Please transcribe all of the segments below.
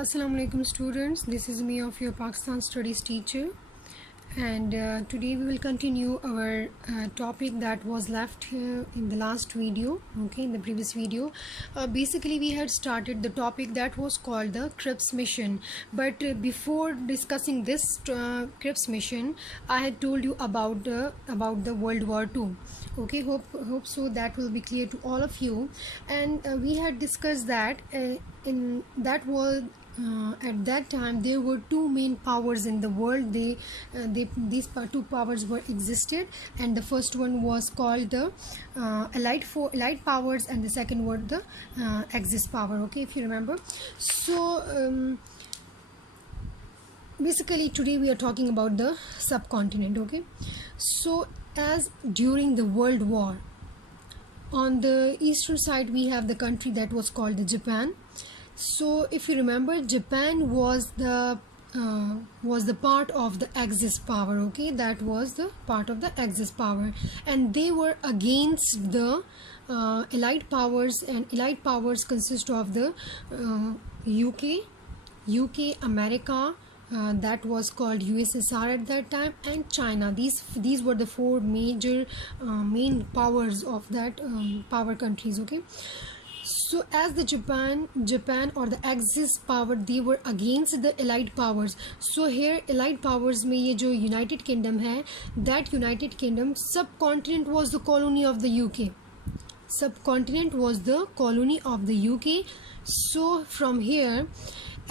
Assalamu alaikum students, this is me of your Pakistan studies teacher, and today we will continue our topic that was left in the last video. Okay, in the previous video basically we had started the topic that was called the Cripps mission, but before discussing this Cripps mission I had told you about the World War II. Okay, hope so that will be clear to all of you, and we had discussed that in that world at that time there were two main powers in the world. These two powers were existed, and the first one was called the allied powers, and the second were the Axis power. Okay, if you remember. So basically today we are talking about the subcontinent. Okay, so as during the World War, on the eastern side we have the country that was called the Japan. So if you remember, Japan was the part of the Axis power. Okay, that was the part of the Axis power, and they were against the allied powers, and allied powers consist of the UK, America, that was called USSR at that time, and China. These were the four major main powers of that power countries. Okay, so as the Japan or the Axis power, they were against the allied powers. So here allied powers में ये जो United Kingdom है, that United Kingdom subcontinent was the colony of the UK. Subcontinent was the colony of the UK. So from here,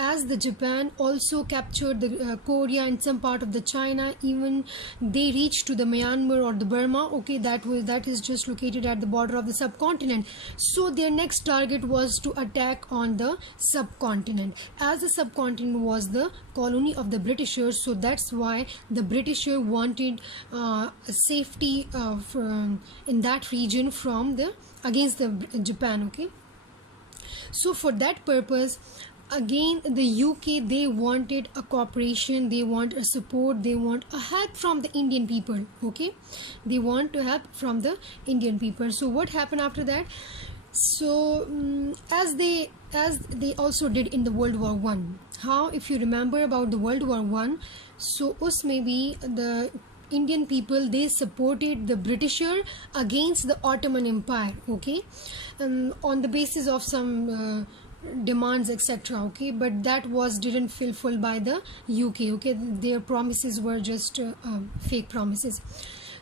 as the Japan also captured the Korea and some part of the China, even they reached to the Myanmar or the Burma. Okay, that is just located at the border of the subcontinent. So their next target was to attack on the subcontinent, as the subcontinent was the colony of the Britishers. So that's why the Britisher wanted safety in that region from the against the Japan. Okay, so for that purpose, again the UK, they wanted a cooperation, they want a support, they want a help from the Indian people. Okay, they want to help from the Indian people. So what happened after that? So as they also did in the World War One. How, if you remember about the World War One, so usme bhi the Indian people, they supported the Britisher against the Ottoman Empire. Okay, on the basis of some demands, etc. Okay, but that was didn't fulfilled by the UK. Okay, their promises were just fake promises.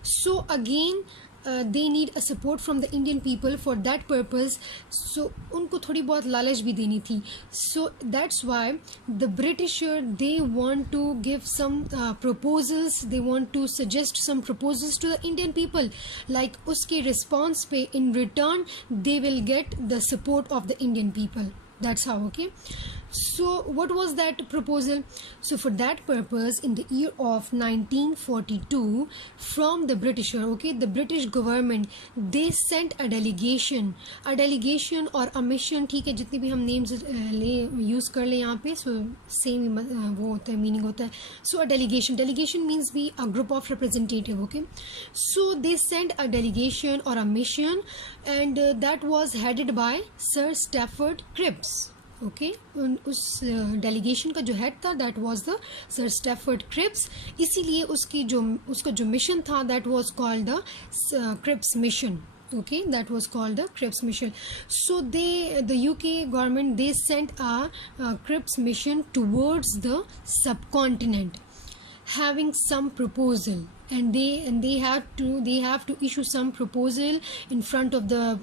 So again they need a support from the Indian people for that purpose. So उनको थोड़ी बहुत लालच भी देनी थी. So that's why the Britisher, they want to give some proposals, they want to suggest some proposals to the Indian people, like उसके response पे in return they will get the support of the Indian people. That's how. Okay, so what was that proposal? So for that purpose, in the year of 1942, from the Britisher, okay, the British government, they sent a delegation or a mission. ठीक है, जितनी भी हम names use कर ले यहाँ पे, so same वो होता है, meaning होता है. So a delegation means be a group of representative. Okay, so they sent a delegation or a mission, and that was headed by Sir Stafford Cripps. Okay, उस डेलीगेशन का जो head था that was the Sir Stafford Cripps. इसीलिए उसका जो mission था that was called the Cripps mission. Okay, that was called the Cripps mission. So the UK government, they sent a Cripps mission towards the subcontinent, having some proposal, and they have to issue some proposal in front of the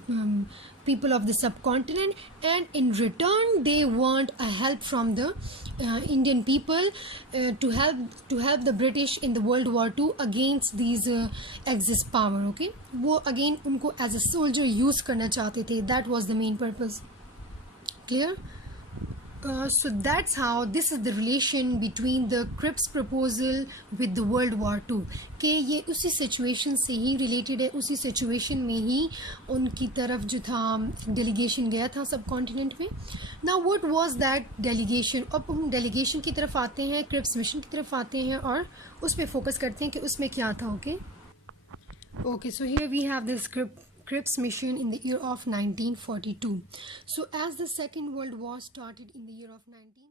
people of the subcontinent, and in return they want a help from the Indian people to help the British in the World War II against these Axis power. Okay, वो again उनको as a soldier use करना चाहते थे. That was the main purpose. Clear? So that's how this is the relation between the Cripps proposal with the World War II. कि ये उसी situation से ही related है, उसी सिचुएशन में ही उनकी तरफ जो था डेलीगेशन गया था सब कॉन्टिनेंट में. Now what was that delegation? अब हम डेलीगेशन की तरफ आते हैं, क्रिप्स मिशन की तरफ आते हैं और उस पर फोकस करते हैं कि उसमें क्या था. Okay, so here we have this Cripps mission in the year of 1942. So as the Second World War started in the year of 19